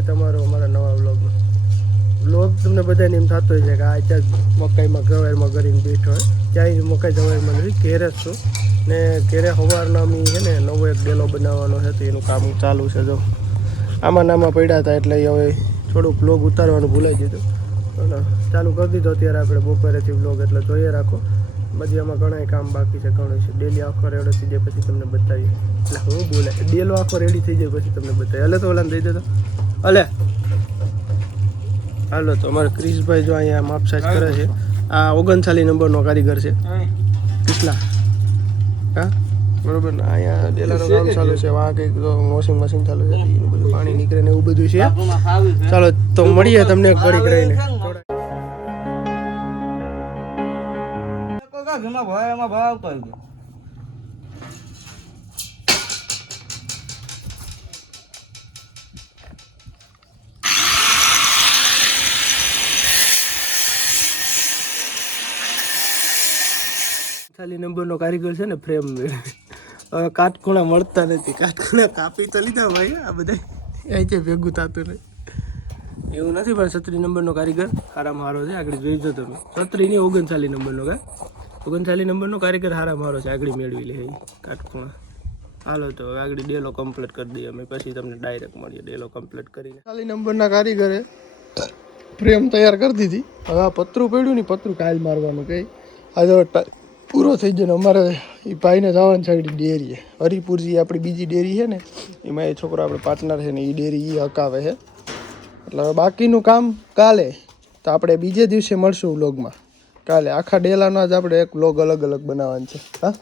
છે તમારો અમારા નવા વ્લોગ તમને બધાને એમ થતો હોય છે કે આ ત્યાં મકાઈમાં ગવારમાં કરીને બેઠો હોય, ક્યાંય મકાઈ જવારમાં નથી, ઘેરે જ છું ને ઘેરે સવારના અમે છે ને નવો એક ડેલો બનાવવાનો છે તો એનું કામ ચાલુ છે. જો આમાં નામાં પડ્યા હતા એટલે હવે થોડુંક વ્લોગ ઉતારવાનું ભૂલાઈ દીધું અને ચાલુ કરી દીધો. અત્યારે આપણે બપોરેથી વ્લોગ એટલે જોઈએ રાખો. બધી આમાં ઘણા કામ બાકી છે, ઘણું છે. ડેલી આખો રેડો થઈ જાય પછી તમને બતાવીએ. એટલે હું બોલે ડેલો આખો રેડી થઈ જાય પછી તમને બતાવીએ. હલે તો ઓલાને દઈ દેતો હલે. હાલો તો અમારે ક્રિશભાઈ જો અહીંયા માપસાજ કરે છે. આ 39 નંબરનો કારીગર છે. કેટલા હા બરોબર ને. અહીંયા ડેલાનું કામ ચાલુ છે. વાં કંઈક વોશિંગ મશીન ચાલુ છે, એનું બધું પાણી નીકળે ને એવું બધું છે. ચાલો તો મળીએ તમને ઘડીક રહીને. નંબરનો કારીગર છે ને ફ્રેમ હવે કાટખૂણા મળતા નથી. કાટખૂણા કાપી તો લીધા ભાઈ. આ બધા અહીંથી ભેગું થતું નહીં એવું નથી, પણ 36 નંબરનો કારીગર હારામાં હારો છે. આગળ જોઈજો તમે. 36 નહીં 39 નંબરનો 39 નંબરનો કારીગર હારામાં હારો છે. આગળ મેળવી લે કાટખૂણા. હાલો તો હવે આગળ ડેલો કમ્પ્લીટ કરી દઈએ અમે, પછી તમને ડાયરેક્ટ મળીએ ડેલો કમ્પ્લીટ કરીને. 40 નંબરના કારીગરે ફ્રેમ તૈયાર કરી દીધી. હવે આ પતરું પડ્યું ને પતરું કાલ મારવાનું કંઈ આજે પૂરો થઈ ગયો ને. અમારે એ ભાઈને જવાનું છે ડેરીએ. હરિપુરજી આપણી બીજી ડેરી છે ને એમાં એ છોકરો આપણે પાર્ટનર છે ને એ ડેરી એ હકાવે છે. એટલે હવે બાકીનું કામ કાલે તો આપણે બીજે દિવસે મળશું વ્લોગમાં. કાલે આખા ડેલાનો જ આપણે એક વ્લોગ અલગ અલગ બનાવવાનું છે. હા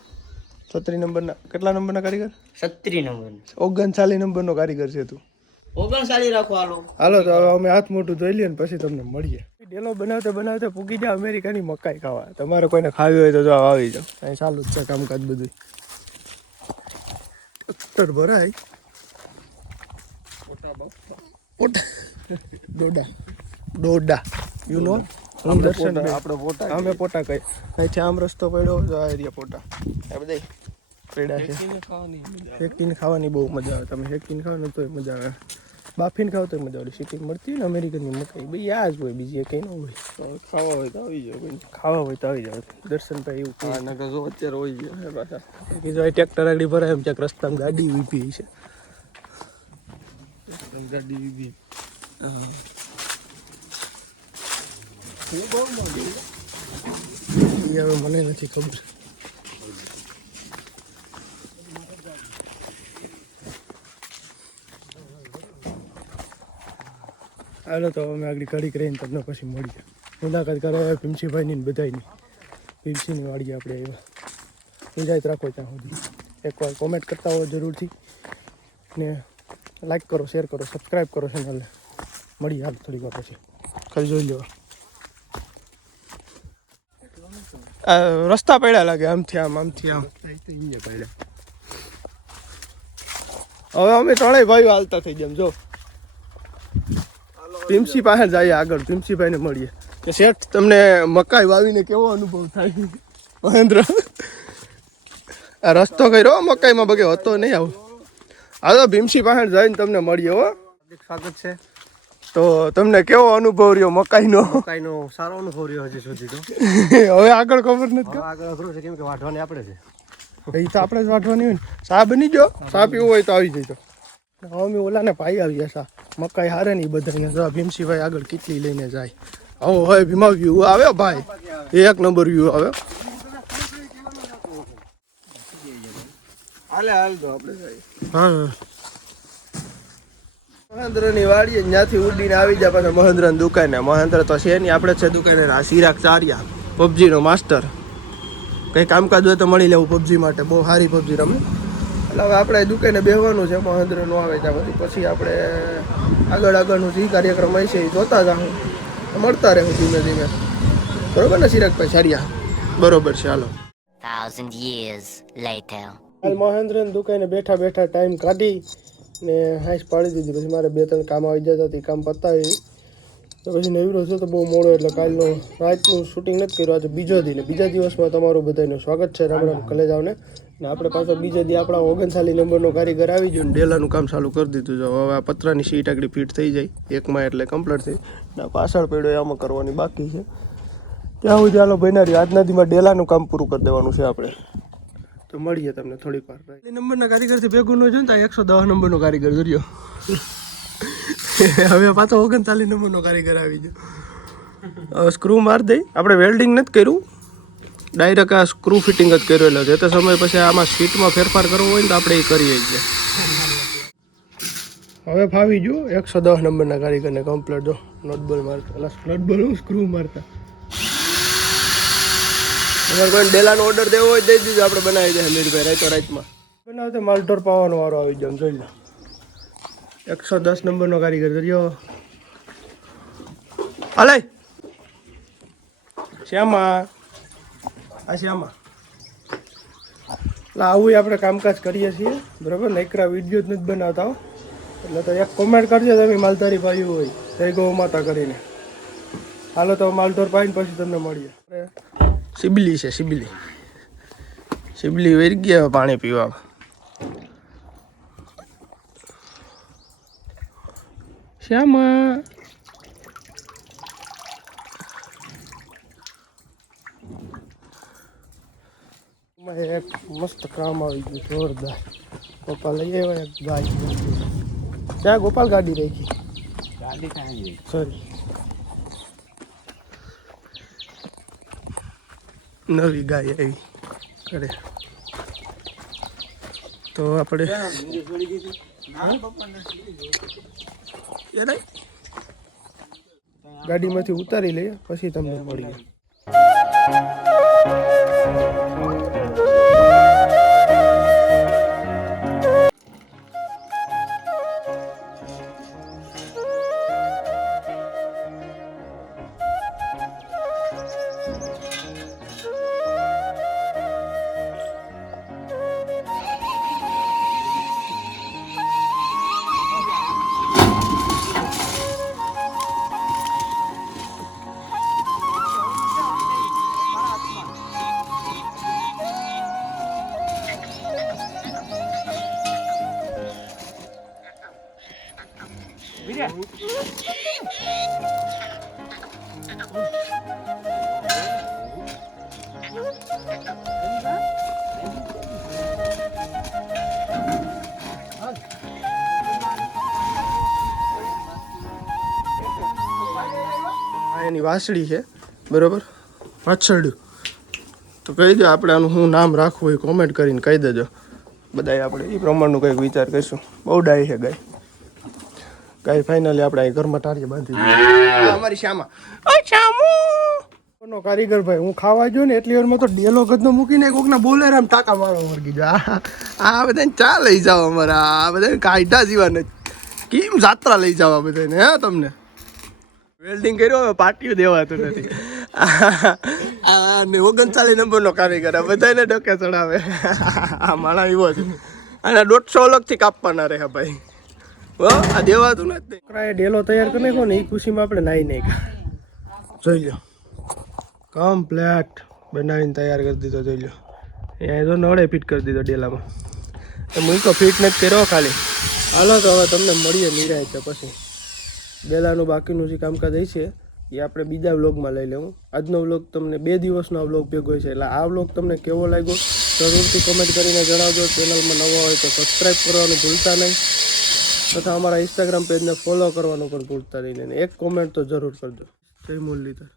36 નંબરના કેટલા નંબરના કારીગર? 36 નંબર 39 નંબરનો કારીગર છે તું. 39 રાખો. હાલો તો હવે અમે હાથ મોટું ધોઈ લઈએ ને પછી તમને મળીએ. ડેલો બનાવતા બનાવતા પૂગી જાય અમેરિકાની મકાઈ ખાવા. તમારે કોઈને ખાવી હોય તો જો આવી જાઓ. અહીં ચાલુ જ છે કામકાજ બધું. ટ્રેક્ટર ભરાય ડોડા યુ નો દર્શન આપણે પોટા અમે પોટા કઈ અહીંથી આમ રસ્તો પડ્યો જો આ એરિયા પોટા આ બધા પેડા છે. શેકીને ખાવાની બહુ મજા આવે. તમે શેકીને ખાવ ને તોય મજા આવે, બાફીને ખાવ તોય મજા આવે. સિટી મળતી હોય ને અમેરિકનની મકાઈ ભાઈ આ જ હોય, બીજી કંઈ ન હોય. ખાવા હોય તો આવી જાવ, ખાવા હોય તો આવી જાવ. દર્શનભાઈ એવું કહે ને જો અત્યારે હોય જાય પાછા કીધું આ ટ્રેક્ટર આગળ ભરાય એમ ક્યાંક રસ્તામાં ગાડી ઊભી છે. ગાડી ઊભી હવે મને નથી ખબર. હાલો તો અમે આગળ ઘડીક રહીને તમને પછી મળીએ. મુલાકાત કરે ભીમસીભાઈની ને બધાની. ભીમસીની વાડીએ આપણે આવ્યા. પંચાયત રાખો ત્યાં સુધી. એકવાર કોમેન્ટ કરતા હોય જરૂરથી ને લાઈક કરો, શેર કરો, સબસ્ક્રાઈબ કરો ચેનલને. મળીએ હાલ થોડીક વાર પછી. ખાલી જોઈ લેવા રસ્તા પડ્યા લાગે આમથી આમ આમથી આમ પડ્યા. હવે અમે ત્રણેય ભાઈઓ હાલતા થઈ ગયા. જો ભીમસી પાસે જઈએ આગળ. ભીમસીભાઈને મળીએ કે શેઠ તમને મકાઈ વાવીને કેવો અનુભવ થાય? મહેન્દ્ર આ રસ્તો કર્યો મકાઈમાં બગે હતો નહીં આવું. હાલો ભીમસી પાસે જઈને તમને મળીએ. હો સ્વાગત છે. તો તમને કેવો અનુભવ રહ્યો મકાઈનો? મકાઈનો સારો અનુભવ રહ્યો હજી સુધી તો. હવે આગળ ખબર નથી. આગળ અઘરું છે કેમ કે વાઢવાની આપણે છે. એ તો આપણે જ વાઢવાની હોય ને. ચા બની ગયો? ચા પીવું હોય તો આવી જજો. અમે ઓલાને પાઈ આવીએ સા મકાઈ હારે ને બધાને. જો ભીમસીભાઈ આગળ કેટલી લઈને જાય. આવો હોય ભીમા વ્યૂ આવ્યો ભાઈ, એક નંબર વ્યૂ આવ્યો. હા મહેન્દ્રની વાડીએ ત્યાંથી ઉડીને આવી જાય પાછા મહેન્દ્રની દુકાને. મહેન્દ્ર તો છે નહીં, આપણે છે દુકાને. સિરાગ ચારિયા પબજીનો માસ્ટર. કંઈ કામકાજ હોય તો મળી લેવું પબજી માટે. બહુ સારી પબજી રમે. એટલે હવે આપણે દુકાને બેસવાનું છે. મહેન્દ્ર નો આવે ત્યાં પછી આપણે આગળનું જે કાર્યક્રમ હોય છે એ જોતા જાઉં, મળતા રહેવું ધીમે ધીમે. બરોબર ને સિરાગભાઈ ચારિયા? બરોબર છે. હાલો 1000 years later. હાલ મહેન્દ્રની દુકાને બેઠા બેઠા ટાઈમ કાઢી ને હાઈસ પાડી દીધી. પછી મારે 2-3 કામ આવી જતા તે કામ પતાવી. તો પછી નવીરો છે તો બહુ મોડો એટલે કાલનો રાતનું શૂટિંગ નથી કર્યું. આજે બીજો દી ને બીજા દિવસમાં તમારું બધાનું સ્વાગત છે. રામ રામ કલેજાઓને. ને આપણે પાછો બીજા દી આપણા 39 નંબરનો કારીગર આવી ગયો ને ડેલાનું કામ ચાલુ કરી દીધું છે. હવે આ પતરાની સીટ આગળ ફિટ થઈ જાય એકમાં એટલે કમ્પ્લીટ થઈ. ને પાછળ પડ્યો આમાં કરવાની બાકી છે. ત્યાં સુધી ચાલો બન્યા આજના દીમાં ડેલાનું કામ પૂરું કરી દેવાનું છે આપણે. તો મળીએ તમને થોડીક વાર. નંબરના કારીગરથી ભેગું ન જોયું ને 110 નંબરનો કારીગર જોયો. હવે પાછો 39 નંબરનો કારીગર આવી ગયો. સ્ક્રૂ માર દઈ. આપણે વેલ્ડિંગ નથી કર્યું, ડાયરેક્ટ આ સ્ક્રૂ ફિટિંગ જ કરેલો છે. તે સમય પછી આમાં સીટમાં ફેરફાર કરવો હોય ને તો આપણે એ કરીએ છીએ. હવે ફાવી ગયું 110 નંબરના કારીગરને કમ્પ્લીટ. જો નટબોલ મારતા, એટલે નટબોલ સ્ક્રૂ મારતા. તમારે કોઈ ડેલાનો ઓર્ડર દેવો હોય દઈ દીધો, આપણે બનાવી દે મીરભાઈ રાઈતો રાઈતમાં બનાવતે. માલઢોર પાવાનો વારો આવી ગયો. જોઈ લો 110 નંબરનો કારીગર કર્યો. હાલે શ્યામા, આ શ્યામા એટલે આવું આપણે કામકાજ કરીએ છીએ બરાબર. નકરા વિડીયો જ નથી બનાવતા એટલે તો એક કોમેન્ટ કરજો તમે માલધારી પાયું હોય જય ગૌ માતા કરીને. હાલો તો માલઢોર પાઈને પછી તમને મળીએ. સિબલી છે સિબલી, સિબલી વેરી ગયા પાણી પીવા. શ્યામા એક મસ્ત કામ આવી ગયું જોરદાર. ગોપાલ લઈ આવ્યા એક ગાય. ક્યાં ગોપાલ ગાડી રાખી? ગાડી કાંઈ સોરી, નવી ગાય આવી કરે તો આપણે ગાડીમાંથી ઉતારી લઈએ પછી તમને મળીએ. એની વાસળી છે બરોબર, વાછરડું. તો કહી દો આપણે આનું શું નામ રાખવું એ કોમેન્ટ કરીને કહી દેજો. બધાય આપણે એ પ્રમાણનું કંઈક વિચાર કરીશું. બહુ ડાય છે ગાય. ગાય ફાઇનલી આપણે અહીં ઘરમાં ટાળીએ બાંધી દીધી. અમારી શ્યામા શ્યામો કારીગર ભાઈ, હું ખાવા ગયો ને એટલી વારમાં તો ડેલો ગદનો મૂકીને કોકના બોલે આમ ટાકા મારવા વર્ગી જાય. આ બધાને ચા લઈ જાઓ અમારા, આ બધા કાઢા જીવાને કેમ જાત્રા લઈ જાવ બધાને. હે તમને વેલ્ડિંગ કર્યો હવે પાટિયું દેવાતું નથી. 39 નંબરનો કારીગર બધાને ડોકે ચડાવે. આ માણા એવો છે. અને 150 અલગથી કાપવાના રહે ભાઈ. આ દેવાતું નથી. છોકરાએ ડેલો તૈયાર કરી નાખ્યો ને એ ખુશીમાં આપણે નાહી નાખ્યા. જોઈ લો કમ્પ્લેટ બનાવીને તૈયાર કરી દીધો. જોઈ લો અહીંયા તો નળે ફિટ કરી દીધો ડેલામાં. તો મૂકો ફિટ નથી કર્યો ખાલી. હાલો તો હવે તમને મળીએ નિરાય તો પછી. ડેલાનું બાકીનું જે કામકાજ છે એ આપણે બીજા વ્લોગમાં લઈ લેવું. આજનો વ્લોગ તમને 2 દિવસનો વ્લોગ ભેગો છે એટલે આ વ્લોગ તમને કેવો લાગ્યો જરૂરથી કમેન્ટ કરીને જણાવજો. ચેનલમાં નવા હોય તો સબસ્ક્રાઈબ કરવાનું ભૂલતા નહીં તથા અમારા ઇન્સ્ટાગ્રામ પેજને ફોલો કરવાનું પણ ભૂલતા નહીં. એક કોમેન્ટ તો જરૂર કરજો. જય મુરલીધર.